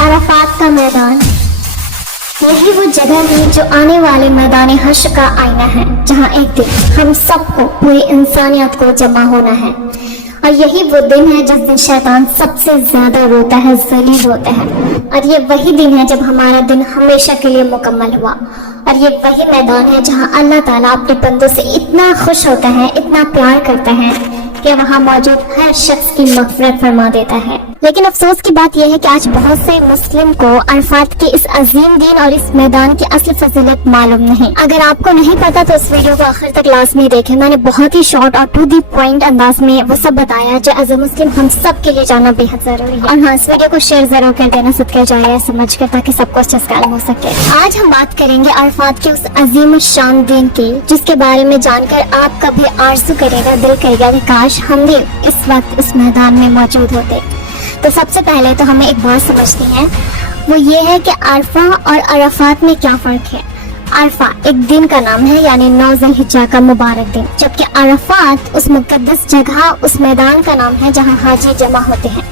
Arafat का मैदान, यही वो जगह है जो आने वाले मैदान हश्र का आईना है, जहां एक दिन हम सबको, पूरी इंसानियत को जमा होना है। और यही वो दिन है जिस दिन शैतान सबसे ज्यादा रोता है, जलील होता है। और ये वही दिन है जब हमारा दिन हमेशा के लिए मुकम्मल हुआ। और ये वही मैदान है जहां अल्लाह ताला अपने बंदों से इतना खुश होता है, इतना प्यार करता है कि वहाँ मौजूद हर शख्स की मग़फ़िरत फरमा देता है। लेकिन अफसोस की बात यह है कि आज बहुत से मुस्लिम को अरफात के इस अजीम दिन और इस मैदान की असली फजीलत मालूम नहीं। अगर आपको नहीं पता तो इस वीडियो को आखिर तक लाजमी देखें। मैंने बहुत ही शॉर्ट और टू दी पॉइंट अंदाज में वो सब बताया जो एज ए मुस्लिम हम सब के लिए जानना बेहद जरूरी है। और हाँ, इस वीडियो को शेयर जरूर कर देना सदका जारिया समझ कर, ताकि सबको अच्छा हो सके। आज हम बात करेंगे अरफात के उस अजीम शान दिन की, जिसके बारे में जानकर आपका भी आरज़ू करेगा, दिल करेगा कि काश हम भी इस वक्त इस मैदान में मौजूद होते। तो सबसे पहले तो हमें एक बात समझनी है, वो ये है कि अरफा और अराफात में क्या फ़र्क है। अरफा एक दिन का नाम है, यानी 9 ज़िलहिज्जा का मुबारक दिन, जबकि अराफात उस मुक़द्दस जगह, उस मैदान का नाम है जहां हाजी जमा होते हैं।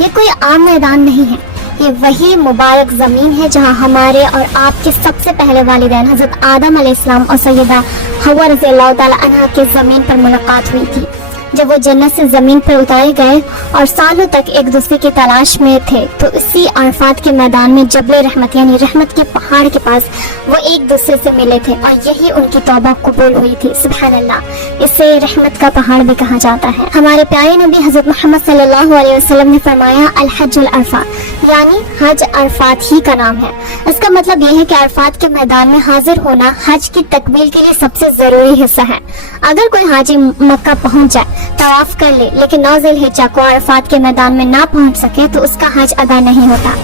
ये कोई आम मैदान नहीं है, ये वही मुबारक ज़मीन है जहां हमारे और आपके सबसे पहले वालिदैन हज़रत आदम अलैहिस्सलाम और सैयदा हव्वा रज़ियल्लाहु ताला अन्हा के ज़मीन पर मुलाकात हुई थी। जब वो जन्नत से जमीन पर उतारे गए और सालों तक एक दूसरे की तलाश में थे, तो इसी अरफात के मैदान में जबल रहमत यानी रहमत के पहाड़ के पास वो एक दूसरे से मिले थे और यही उनकी तौबा कबूल हुई थी। सुभान अल्लाह, इसे रहमत का पहाड़ भी कहा जाता है। हमारे प्यारे नबी हज़रत मोहम्मद सल्लल्लाहु अलैहि वसल्लम ने फरमाया, अल हज्जुल अरफा, यानी हज अरफात ही का नाम है। इसका मतलब यह है कि अरफात के मैदान में हाजिर होना हज की तकमील के लिए सबसे जरूरी हिस्सा है। अगर कोई हाजी मक्का पहुंच जाए, तवाफ कर ले, लेकिन 9 ज़िलहिज्जा को अरफात के मैदान में ना पहुंच सके, तो उसका हज अदा नहीं होता।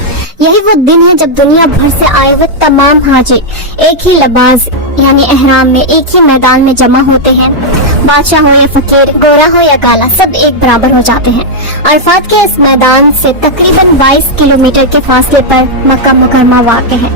यही वो दिन है जब दुनिया भर से आए हुए तमाम हाजी एक ही लिबास यानी एहराम में एक ही मैदान में जमा होते हैं। बादशाह हो या फकीर, गोरा हो या काला, सब एक बराबर हो जाते हैं। अरफात के इस मैदान से तकरीबन 22 किलोमीटर के फासले पर मक्का मुकर्रमा वाक़ है।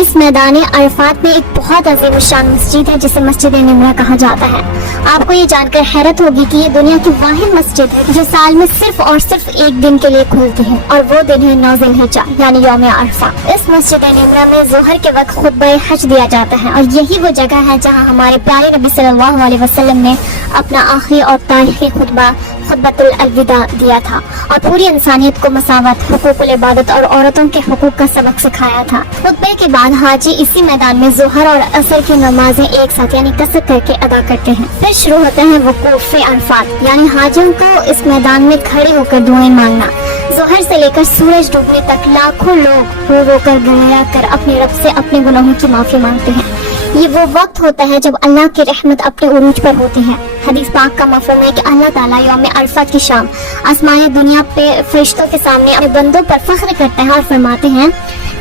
इस मैदान अरफात में एक बहुत अजीम शान मस्जिद है जिसे मस्जिद निमरा कहा जाता है। आपको ये जानकर हैरत होगी कि ये दुनिया की वाहिद मस्जिद है जो साल में सिर्फ और सिर्फ एक दिन के लिए खुलती है, और वो दिन है 9 ज़िलहिज्जा यानी यौम अरफा। इस मस्जिद निमरा में ज़ोहर के वक्त खुतबा हज दिया जाता है, और यही वो जगह है जहाँ हमारे प्यारे नबी सल्लल्लाहु अलैहि वसल्लम ने अपना आखिरी और तारीखी खुतबा खुतबतुल अलविदा दिया था और पूरी इंसानियत को मसावत, हुकूकुल इबादत और औरतों के हुकूक का सबक सिखाया था। खुतबे के बाद हाजी इसी मैदान में ज़ोहर और असर की नमाजें एक साथ यानी कसर करके अदा करते हैं। फिर शुरू होते हैं वक़ूफ़े अरफात, यानी हाजियों को इस मैदान में खड़े होकर दुआएं मांगना। ज़ोहर से लेकर सूरज डूबने तक लाखों लोग रो रो कर गिड़गिड़ा कर अपने रब से अपने गुनाहों की माफ़ी मांगते हैं। ये वो वक्त होता है जब अल्लाह की रहमत अपने उरूज पर होती है। हदीस पाक का मफ़हूम है कि अल्लाह ताला यौम अरफा की शाम आसमानी दुनिया पे फरिश्तों के सामने अपने बंदों पर फख्र करते हैं और फरमाते हैं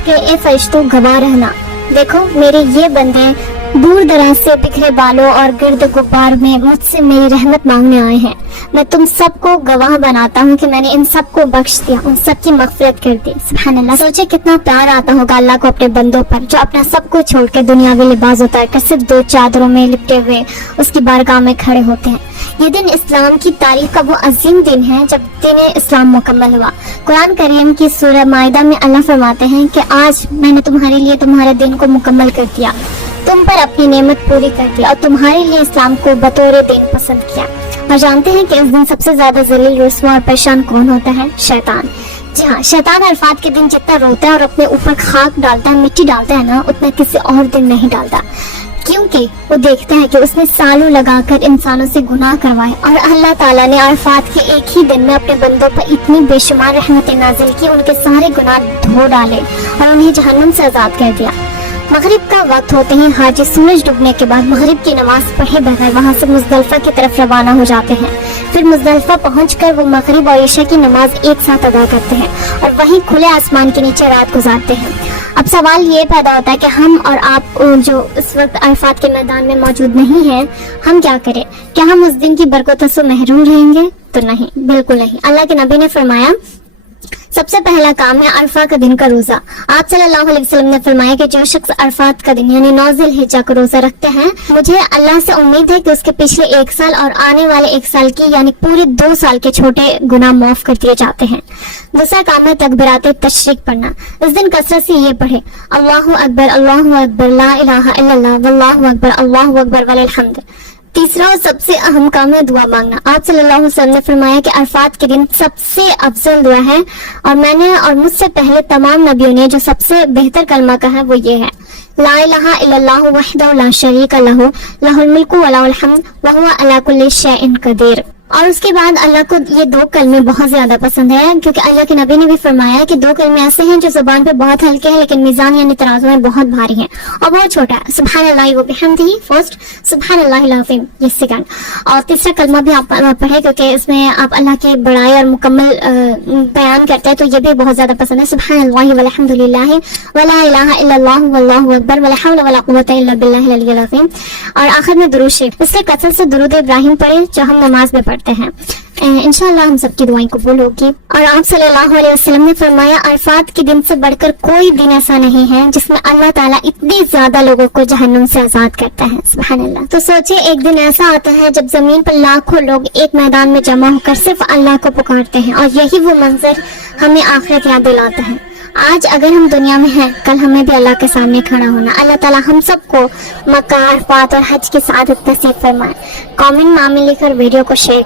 कि ए फरिश्तों, गवाह रहना, देखो मेरे ये बंदे दूर दराज से बिखरे बालों और गिरद गुब्बार में मुझसे मेरी रहमत मांगने आए हैं। मैं तुम सबको गवाह बनाता हूँ कि मैंने इन सबको बख्श दिया, उन सब की मग़फ़िरत कर दी। सुभान अल्लाह, सोचे कितना प्यार आता होगा अल्लाह को अपने बंदों पर, जो अपना सब कुछ छोड़ कर दुनियावी लिबास उतार कर सिर्फ 2 चादरों में लिपटे हुए उसकी बारगाह में खड़े होते हैं। ये दिन इस्लाम की तारीख का वो अजीम दिन है जब दिन इस्लाम मुकम्मल हुआ। कुरान करीम की सूरह माइदा में अल्लाह फरमाते हैं कि आज मैंने तुम्हारे लिए तुम्हारे दिन को मुकम्मल कर दिया, तुम पर अपनी नेमत पूरी कर दी और तुम्हारे लिए इस्लाम को बतौर दिन पसंद किया। और जानते हैं कि इस दिन सबसे ज्यादा जलील, रुस्वा और परेशान कौन होता है? शैतान। जी हाँ, शैतान अरफात के दिन जितना रोता है और अपने ऊपर खाक डालता है, मिट्टी डालता है ना, उतना किसी और दिन नहीं डालता, क्योंकि वो देखता है कि उसने सालों लगाकर इंसानों से गुनाह करवाए और अल्लाह ताला ने अरफात के एक ही दिन में अपने बंदों पर इतनी बेशुमार रहमतें नाजिल की, उनके सारे गुनाह धो डाले और उन्हें जहन्नुम से आजाद कर दिया। मगरिब का वक्त होते ही हाजी सूरज डूबने के बाद मगरिब की नमाज पढ़े बगैर वहाँ से मुज़दलिफ़ा की तरफ रवाना हो जाते हैं। फिर मुज़दलिफ़ा पहुंचकर वो मगरिब और इशा की नमाज एक साथ अदा करते हैं और वहीं खुले आसमान के नीचे रात गुजारते हैं। अब सवाल ये पैदा होता है कि हम और आप जो इस वक्त अरफात के मैदान में मौजूद नहीं हैं, हम क्या करें? क्या हम उस दिन की बरकतों से महरूम रहेंगे? तो नहीं, बिल्कुल नहीं। अल्लाह के नबी ने फरमाया, سب سے پہلا کام ہے عرفہ کا دن کا روزہ۔ آپ صلی اللہ علیہ وسلم نے فرمایا کہ جو شخص عرفات کا دن یعنی 9 ذی الحجہ کو روزہ رکھتے ہیں، مجھے اللہ سے امید ہے کہ اس کے پچھلے 1 سال اور آنے والے 1 سال کی یعنی پورے 2 سال کے چھوٹے گناہ معاف کر دیے جاتے ہیں۔ دوسرا کام ہے تکبیرات تشریق پڑھنا۔ اس دن کثرت سے یہ پڑھے اللہ اکبر لا الہ الا اللہ واللہ اکبر اللہ اکبر وللحمد۔ تیسرا اور سب سے اہم کام ہے دعا مانگنا۔ آپ صلی اللہ علیہ وسلم نے فرمایا کہ عرفات کے دن سب سے افضل دعا ہے، اور میں نے اور مجھ سے پہلے تمام نبیوں نے جو سب سے بہتر کلمہ کہا ہے وہ یہ ہے، لا الہ الا اللہ وحدہ لا شریک لہ لہ الملک ولہ الحمد وہو علی کل شیء قدیر۔ اور اس کے بعد اللہ کو یہ 2 کلمے بہت زیادہ پسند ہے، کیونکہ اللہ کے نبی نے بھی فرمایا کہ 2 کلمے ایسے ہیں جو زبان پہ بہت ہلکے ہیں لیکن میزان یعنی ترازو میں بہت بھاری ہیں، اور بہت چھوٹا ہے، سبحان اللہ و بحمدہ فرسٹ، سبحان اللہ العظیم یہ سیکنڈ۔ اور تیسرا کلمہ بھی آپ پڑھیں کیونکہ اس میں آپ اللہ کی بڑائی اور مکمل بیان کرتے ہیں، تو یہ بھی بہت زیادہ پسند ہے، سبحان اللہ والحمد للہ ولا الہ الا اللہ واللہ اکبر ولا حول ولا قوۃ الا باللہ العلی العظیم۔ اور آخر میں درود شریف، اس سے کثرت سے درود ابراہیم پڑھیں جو ہم نماز میں پڑھتے ہیں، انشاءاللہ ہم سب کی دعائیں قبول ہوگی۔ اور آپ صلی اللہ علیہ وسلم نے فرمایا عرفات کے دن سے بڑھ کر کوئی دن ایسا نہیں ہے جس میں اللہ تعالیٰ اتنے زیادہ لوگوں کو جہنم سے آزاد کرتا ہے، سبحان اللہ۔ تو سوچیں ایک دن ایسا آتا ہے جب زمین پر لاکھوں لوگ ایک میدان میں جمع ہو کر صرف اللہ کو پکارتے ہیں، اور یہی وہ منظر ہمیں آخرت یاد دلاتا ہے۔ آج اگر ہم دنیا میں ہیں، کل ہمیں بھی اللہ کے سامنے کھڑا ہونا۔ اللہ تعالیٰ ہم سب کو مکہ، عرفات اور حج کی سعادت نصیب فرمائے۔ کامنٹ میں لکھ کر ویڈیو کو شیئر